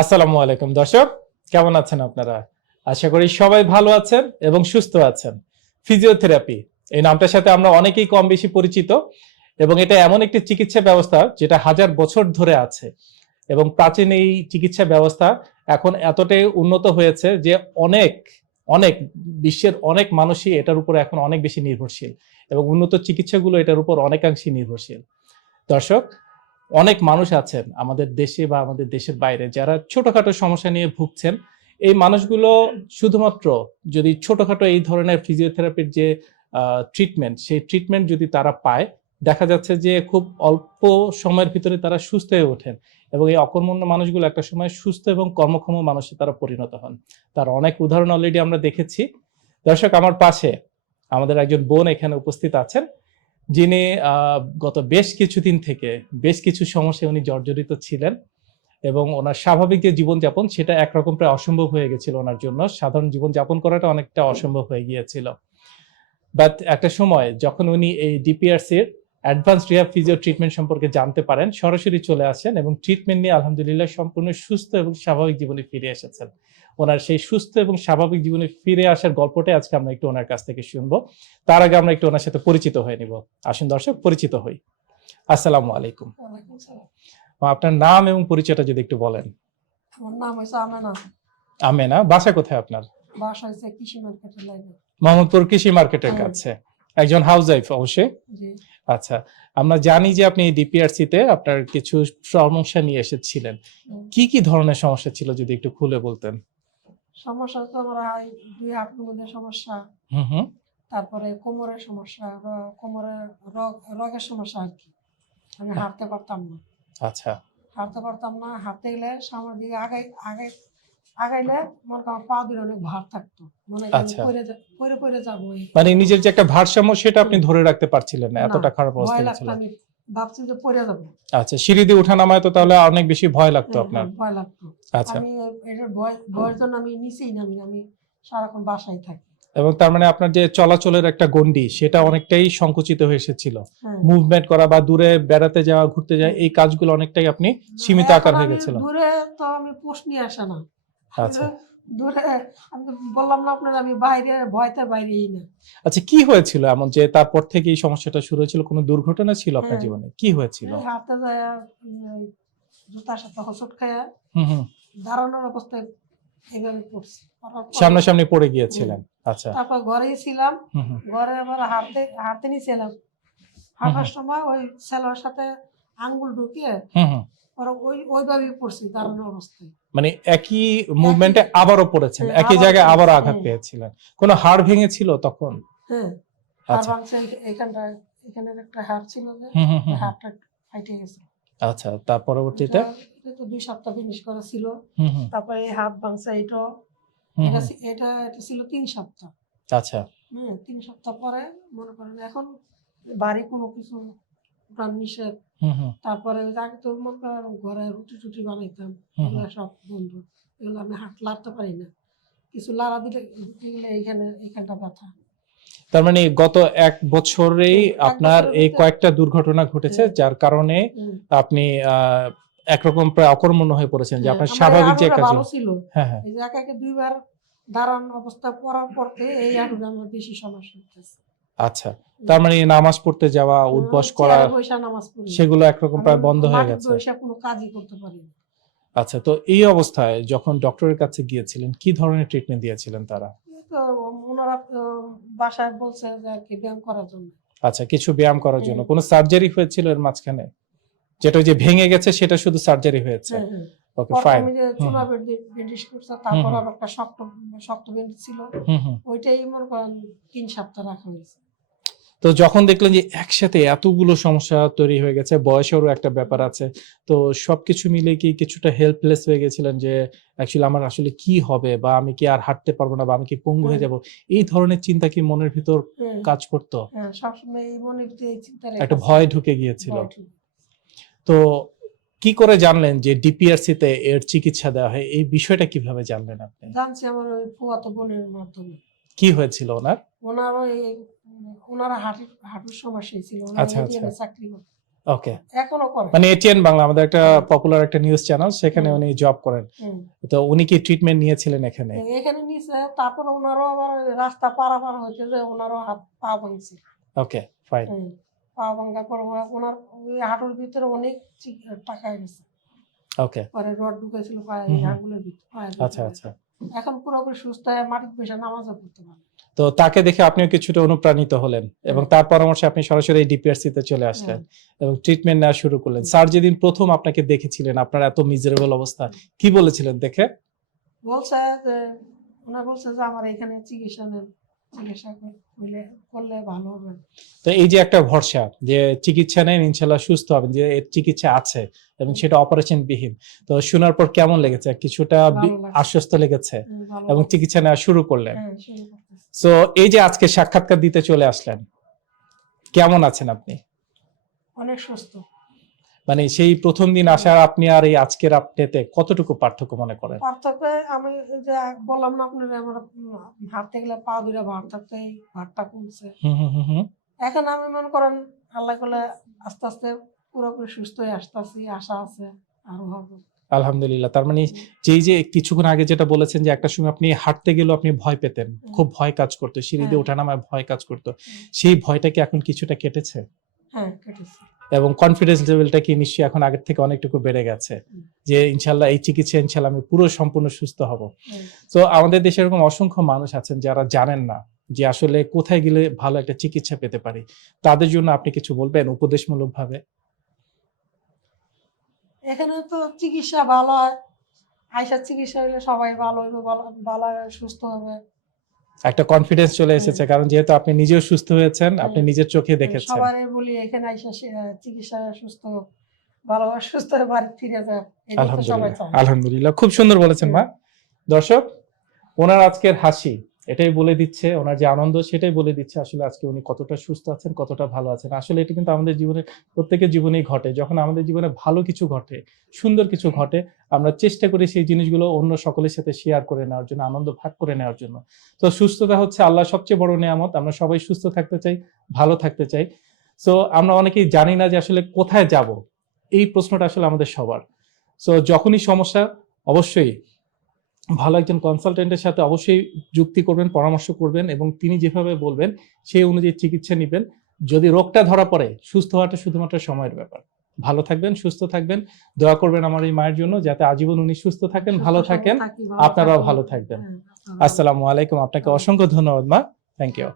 আসসালামু আলাইকুম। দর্শক, কেমন আছেন আপনারা? আশা করি সবাই ভালো আছেন এবং সুস্থ আছেন। ফিজিওথেরাপি, এই নামটার সাথে আমরা অনেকেই কম বেশি পরিচিত এবং এটা এমন একটি চিকিৎসা ব্যবস্থা যেটা হাজার বছর ধরে আছে এবং প্রাচীন এই চিকিৎসা ব্যবস্থা এখন এতটাই উন্নত হয়েছে যে অনেক অনেক, বিশ্বের অনেক মানুষই এটার উপর এখন অনেক বেশি নির্ভরশীল এবং উন্নত চিকিৎসাগুলো এটার উপর অনেকাংশই নির্ভরশীল। দর্শক অনেক মানুষ আছেন আমাদের দেশে বা আমাদের দেশের বাইরে যারা ছোটখাটো সমস্যা নিয়ে ভুগছেন। এই মানুষগুলো শুধুমাত্র যদি ছোটখাটো এই ধরনের ফিজিওথেরাপির যে ট্রিটমেন্ট সেই ট্রিটমেন্ট যদি তারা পায়, দেখা যাচ্ছে যে খুব অল্প সময়ের ভিতরে তারা সুস্থ হয়ে ওঠেন এবং এই অকর্মণ্য মানুষগুলো একটা সময় সুস্থ এবং কর্মক্ষম মানুষে তারা পরিণত হন। তার অনেক উদাহরণ অলরেডি আমরা দেখেছি। দর্শক, আমার পাশে আমাদের একজন বোন এখানে উপস্থিত আছেন। যিনি গত বেশ কিছুদিন থেকে, বেশ কিছু সমস্যায় উনি জর্জরিত ছিলেন এবং ওনার স্বাভাবিক যে জীবনযাপন, সেটা একরকম প্রায় অসম্ভব হয়ে গেছিল ওনার জন্য। সাধারণ জীবনযাপন করাটা অনেকটা অসম্ভব হয়ে গিয়েছিল। বাট একটা সময়, যখন উনি এই ডিপিআরসির অ্যাডভান্স রিহাব ফিজিও ট্রিটমেন্ট সম্পর্কে জানতে পারেন। সরাসরি চলে আসেন এবং ট্রিটমেন্ট নিয়ে আলহামদুলিল্লাহ সম্পূর্ণ সুস্থ এবং স্বাভাবিক জীবনে ফিরে এসেছেন। ওনার সেই সুস্থ এবং স্বাভাবিক জীবনে ফিরে আসার গল্পটাই আজকে আমরা একটু ওনার কাছ থেকে শুনব। তার আগে আমরা একটু ওনার সাথে পরিচিত হয়ে নিব। আসুন দর্শক পরিচিত হই। আসসালামু আলাইকুম। আপনার নাম এবং পরিচয়টা যদি একটু বলেন। আমার নাম হয়েছে আমেনা। আমেনা বাসা কোথায় আপনার? বাসা হয়েছে কৃষি মার্কেটের লাইনে। মোহাম্মদপুর কৃষি মার্কেটের হ্যাঁ। কাছে। একজন হাউস ওয়াইফ অবশ্যই আচ্ছা আমরা জানি যে আপনি ডিপিআরসি তে আপনার কিছু সমস্যা নিয়ে এসেছিলেন। কি কি ধরনের সমস্যা ছিল যদি একটু খুলে বলতেন? সমস্যা তো আমার দুই হাঁটুর মধ্যে সমস্যা হুম হুম। তারপরে কোমরের সমস্যা কোমরের রগ রগের সমস্যা আর কি। আমি হাঁটতে পারতাম না। আচ্ছা। হাঁটতে পারতাম না হাঁটতে গেলে সামনের দিকে আগাই আগে আগাইলে মনে করেন পা দিলে অনেক ভার থাকতো। মনে আচ্ছা। পরে পরে পরে যাব মানে নিজের যে একটা ভারসাম্য সেটা আপনি ধরে রাখতে পারছিলেন না এতটা খারাপ অবস্থা ছিল ভাবছি যে পরে যাব। আচ্ছা সিঁড়ি দিয়ে ওঠা নামায় তো তাহলে অনেক বেশি ভয় লাগতো হ্যাঁ, আপনার। হ্যাঁ, ভয় লাগতো। আচ্ছা। আমি এটার ভয় ভয়ের জন্য আমি নিচেই নামি আমি সারাক্ষণ বাসায় থাকি। এবং তার মানে আপনার যে চলাচলের একটা গন্ডি সেটা অনেকটাই সংকুচিত হয়ে এসেছিল। হ্যাঁ। মুভমেন্ট করা বা দূরে বেড়াতে যাওয়া ঘুরতে যাওয়া এই কাজগুলো অনেকটাই আপনি সীমিত আকার হয়ে গেছিল। দূরে তো আমি পোস্ট নিয়ে আসে না। আচ্ছা। দূরে আমি বললাম না আপনার আমি বাইরে ভয়তে বাইরেই না। আচ্ছা কি হয়েছিল এমন যে তারপর থেকে এই সমস্যাটা শুরু হয়েছিল? কোনো দুর্ঘটনা ছিল আপনার হ্যাঁ। জীবনে? কি হয়েছিল? হাতে যায় জুতার সাথে হোসট খায়া হুম দাঁড়ানোর অবস্থায় এইভাবে পড়ছি। সামনাসামনি পড়ে গিয়েছিলেন। আচ্ছা। তারপর ঘরেই ছিলাম। ঘরে আবার হাঁটতে হাঁটতে নিয়েছিলাম হাঁটার সময় ওই ছেলের সাথে আঙ্গুল ঢুকিয়ে হুম ওই ওইভাবেই পড়ছি দাঁড়ানোর অবস্থায় মানে একই মুভমেন্টে আবারও পড়েছেন হ্যাঁ, একই জায়গায় আবার আঘাত হ্যাঁ। পেয়েছিলেন। কোনো হাড় ভেঙেছিল তখন? হ্যাঁ আচ্ছা। এখানটা এখানের একটা হাড় ছিল যে। হাড়টা ফাইটে গেছে। আচ্ছা তার পরবর্তীতে? তো দুই সপ্তাহ ফিনিশ করা ছিল। তারপরে এই হাত ভাঙছে এটা এটা এটা ছিল তিন সপ্তাহ। আচ্ছা। হ্যাঁ তিন সপ্তাহ পরে মনে করেন এখন বাড়ি কোনো কিছু নিষেধ। তারপরে আগে তো ঘরে রুটি টুটি বানাইতাম। এগুলো সব বন্ধ। এগুলো আমি হাত লাড়তে পারি না। কিছু লাড়া দিলে এইখানে এইখানটা ব্যথা। তার মানে গত এক বছরেই আপনার এই কয়েকটা দুর্ঘটনা ঘটেছে হ্যাঁ। যার কারণে আপনি আহ, একরকম প্রায় অকর্মণ্য হয়ে পড়েছেন যে হ্যাঁ, আপনার স্বাভাবিক যে কাজ ছিল। হ্যাঁ হ্যাঁ। দুইবার দাঁড়ান অবস্থা পড়ার পরতে এই হাঁটুটা আমার বেশি সমস্যা হচ্ছে। আচ্ছা তার মানে নামাজ পড়তে যাওয়া উঠবস করা সেগুলো একরকম প্রায় বন্ধ হয়ে গেছে। কোনো কাজই করতে পারি আচ্ছা তো এই অবস্থায় যখন ডক্টরের কাছে গিয়েছিলেন কি ধরনের ট্রিটমেন্ট দিয়েছিলেন তারা? ওনারা বাসায় বলছে যে আর কি ব্যায়াম করার জন্য। আচ্ছা কিছু ব্যায়াম করার জন্য। কোনো সার্জারি হয়েছিল এর মাঝখানে? যেটা যে ভেঙে গেছে সেটা শুধু সার্জারি হয়েছে? হ্যাঁ, হ্যাঁ। ওকে ফাইন প্রথমে যে চুনা ব্যান্ডেজ করছে তারপর আবার একটা শক্ত শক্ত ব্যান্ডেজ ছিল। ওইটাই মনে করেন তিন সপ্তাহ রাখা হয়েছে। তো যখন দেখলেন যে একসাথে এতগুলো সমস্যা তৈরি হয়ে গেছে বয়সেরও একটা ব্যাপার আছে তো সবকিছু মিলে কি কিছুটা হেল্পলেস হয়ে গেছিলেন যে অ্যাকচুয়ালি আমার আসলে কি হবে বা আমি কি আর হাঁটতে পারব না বা আমি কি পঙ্গু হয়ে যাব? এই ধরনের চিন্তা কি মনের ভিতর কাজ করতো? হ্যাঁ, সবসময় এই ভিতরে চিন্তা একটা ভয় ঢুকে গিয়েছিল। তো কি করে জানলেন যে ডিপিআরসি তে এর চিকিৎসা দেওয়া হয়? এই বিষয়টা কীভাবে জানলেন আপনি? জানছি আমার ওই ফুয়াতো বোনের মাধ্যমে। কি হয়েছিল ওনার? ওনারও এই ওনারা হাঁটুর হাঁটুর সমস্যা ছিল। আচ্ছা, আচ্ছা। চাকরি ওকে। এখনও করে মানে এটিএন বাংলা আমাদের একটা পপুলার একটা নিউজ চ্যানেল সেখানে উনি জব করেন। তো উনি কি ট্রিটমেন্ট নিয়েছিলেন এখানে? এখানে তারপর ওনারও আবার রাস্তা পারাপার হয়েছে যে ওনারও হাত পা ভাঙছে। ওকে ফাইন পা ভাঙার পর ওনার ওই হাঁটুর ভিতরে অনেক টাকা গেছে ওকে। পরে রড ঢুকেছিল পায়ে। ভিতরে। আচ্ছা আচ্ছা। এখন পুরোপুরি সুস্থ হয়ে মাটির পয়সা নামাজও পড়তে পারে তো তাকে দেখে আপনিও কিছুটা অনুপ্রাণিত হলেন এবং তার পরামর্শে আপনি সরাসরি এই ডিপিআরসি তে চলে আসলেন এবং ট্রিটমেন্ট নেওয়া শুরু করলেন। স্যার যেদিন প্রথম আপনাকে দেখেছিলেন আপনার এত মিজারেবল অবস্থা কি বলেছিলেন দেখে? বলছে যে ওনার বলছে যে আমার এখানে চিকিৎসা নেন চিকিৎসা করলে করলে ভালো হবে। তো এই যে একটা ভরসা যে চিকিৎসা নেন ইনশাল্লাহ সুস্থ হবেন যে এর চিকিৎসা আছে এবং সেটা অপারেশন বিহীন তো শোনার পর কেমন লেগেছে? কিছুটা। আশ্বস্ত লেগেছে এবং চিকিৎসা নেওয়া শুরু করলেন। হ্যাঁ তো এই যে আজকে সাক্ষাৎকার দিতে চলে আসলেন কেমন আছেন আপনি? অনেক সুস্থ। মানে সেই প্রথম দিন আসার আপনি আর এই আজকের আপডেটে কতটুকু পার্থক্য মনে করেন? পার্থক্য আমি যে বললাম না আপনার আমার হাঁটতে গেলে পা দুটা ভার থাকতো এই ভারটা কমছে। এখন আমি মনে করেন আল্লাহ করলে আস্তে আস্তে পুরোপুরি সুস্থ হয়ে আসতেছি আশা আছে আরও হবে। আলহামদুলিল্লাহ তার মানে যেই যে কিছুক্ষণ আগে যেটা বলেছেন যে একটা সময় আপনি হাঁটতে গেলেও আপনি ভয় পেতেন খুব ভয় কাজ করতো সিঁড়ি দিয়ে হ্যাঁ। ওঠানামায় ভয় কাজ করতো। সেই ভয়টা কি এখন কিছুটা কেটেছে? হ্যাঁ কেটেছে। এবং কনফিডেন্স লেভেলটা কি নিশ্চয়ই এখন আগের থেকে অনেকটুকু বেড়ে গেছে। যে ইনশাল্লাহ এই চিকিৎসা ইনশাল্লাহ আমি পুরো সম্পূর্ণ সুস্থ হব। তো আমাদের দেশে এরকম অসংখ্য মানুষ আছেন যারা জানেন না যে আসলে কোথায় গেলে ভালো একটা চিকিৎসা পেতে পারি। তাদের জন্য আপনি কিছু বলবেন উপদেশমূলক ভাবে এখানে তো চিকিৎসা ভালো হয়। আইসার চিকিৎসা হলে সবাই ভালো হইবে ভালো ভালো সুস্থ হবে। একটা কনফিডেন্স চলে এসেছে কারণ যেহেতু আপনি নিজেও সুস্থ হয়েছেন আপনি নিজের চোখে দেখেছেন। সবারই বলি এখানে আইসা চিকিৎসা সুস্থ ভালো সুস্থ হয়ে বাড়ি ফিরে যায় আলহামদুলিল্লাহ খুব সুন্দর বলেছেন মা। দর্শক ওনার আজকের হাসি এটাই বলে দিচ্ছে, ওনার যে আনন্দ সেটাই বলে দিচ্ছে আসলে আজকে উনি কতটা সুস্থ আছেন, কতটা ভালো আছেন। আসলে এটা কিন্তু আমাদের জীবনে, প্রত্যেকের জীবনেই ঘটে। যখন আমাদের জীবনে ভালো কিছু ঘটে, সুন্দর কিছু ঘটে, আমরা চেষ্টা করি সেই জিনিসগুলো অন্য সকলের সাথে শেয়ার করে নেওয়ার জন্য, আনন্দ ভাগ করে নেওয়ার জন্য। তো সুস্থতা হচ্ছে আল্লাহ সবচেয়ে বড় নিয়ামত। আমরা সবাই সুস্থ থাকতে চাই, ভালো থাকতে চাই। সো আমরা অনেকেই জানি না যে আসলে কোথায় যাব। এই প্রশ্নটা আসলে আমাদের সবার। সো যখনই সমস্যা, অবশ্যই ভালো একজন কনসালটেন্টের সাথে অবশ্যই যুক্তি করবেন পরামর্শ করবেন এবং তিনি যেভাবে বলবেন সেই অনুযায়ী চিকিৎসা নেবেন। যদি রোগটা ধরা পড়ে সুস্থ হওয়াটা শুধুমাত্র সময়ের ব্যাপার। ভালো থাকবেন সুস্থ থাকবেন। দয়া করবেন আমার এই মায়ের জন্য যাতে আজীবন উনি সুস্থ থাকেন ভালো থাকেন থাকি, আপনারাও ভালো থাকবেন। হ্যাঁ, আসসালামু আলাইকুম। আপনাকে অসংখ্য ধন্যবাদ মা। Thank you